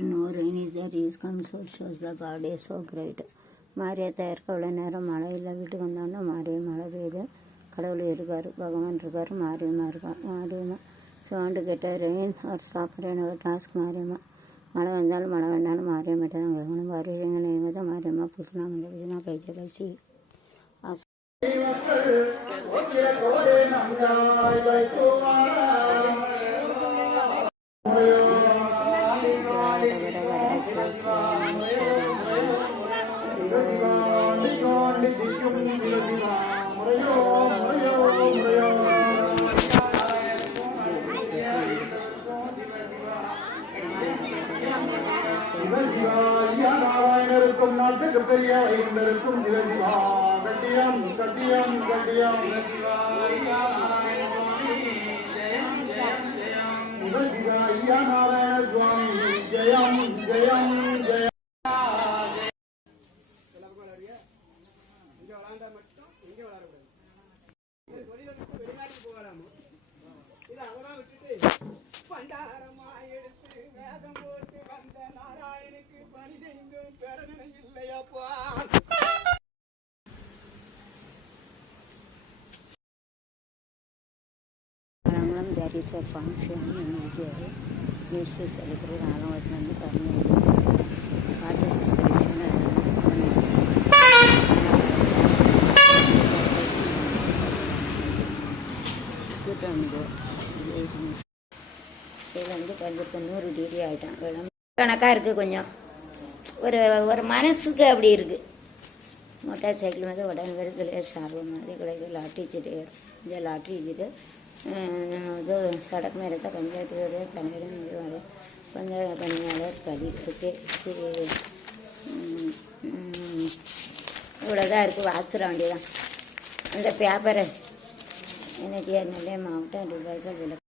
No rain is there, is come, so shows the God is so great. மாரியத்தை இருக்க அவ்வளோ நேரம் மழை இல்லை, வீட்டுக்கு வந்தோன்னா மாரியம் மழை பெய்யுது. கடவுள் இருக்கார், பகவான் இருக்கார், மாரியம்மா இருக்கார். மாரியம்மா சோண்டு கேட்ட ரெயின் ஒரு சாப்பிட்றேன் ஒரு டாஸ்க். மாரியம்மா மழை வந்தாலும் மழை வேண்டாலும் மாரியம்மிட்ட தான் கேட்கணும். வாரிசுங்க நீங்கள் தான் மாரியம்மா புதுசுனா புதுசுனா பைக்க பைசி நாராயணருக்கும் நாட்டுக்கு பெரிய வைகுண்டருக்கும் சிவசிவா கட்டியம் கட்டியம் கட்டியம் சிவசிவா ஐயா நாராயண சுவாமி ஜெயம் ஜெயம் ஜெயம். There is a function in Nigeria. This is celebrated along with the government. What is celebration? Good on go. வந்து 100 டிகிரி ஆகிட்டான். வெள்ளம் கணக்காக இருக்குது. கொஞ்சம் ஒரு மனசுக்கு அப்படி இருக்குது. மோட்டார் சைக்கிள் வந்து உடனே வெறுக்கலையே சாப்பிடும் மாதிரி கிடையாது. லாட்ரி சீட்டு இந்த லாட்ரி சீட்டு ಇದು ಸಡಕ್ ಮೇಲೆ ಕಂಜಾಟಿಯವರು ತಲೆಗೆ ನಡೆಯುವಾಗ கொஞ்சம் களி ஓகே. இவ்வளோதான் இருக்குது. வாசிட வேண்டியதான் அந்த பேப்பரை. இன்னைக்கு நெல்லை மாவட்டம் ரூபாய்கள் விலை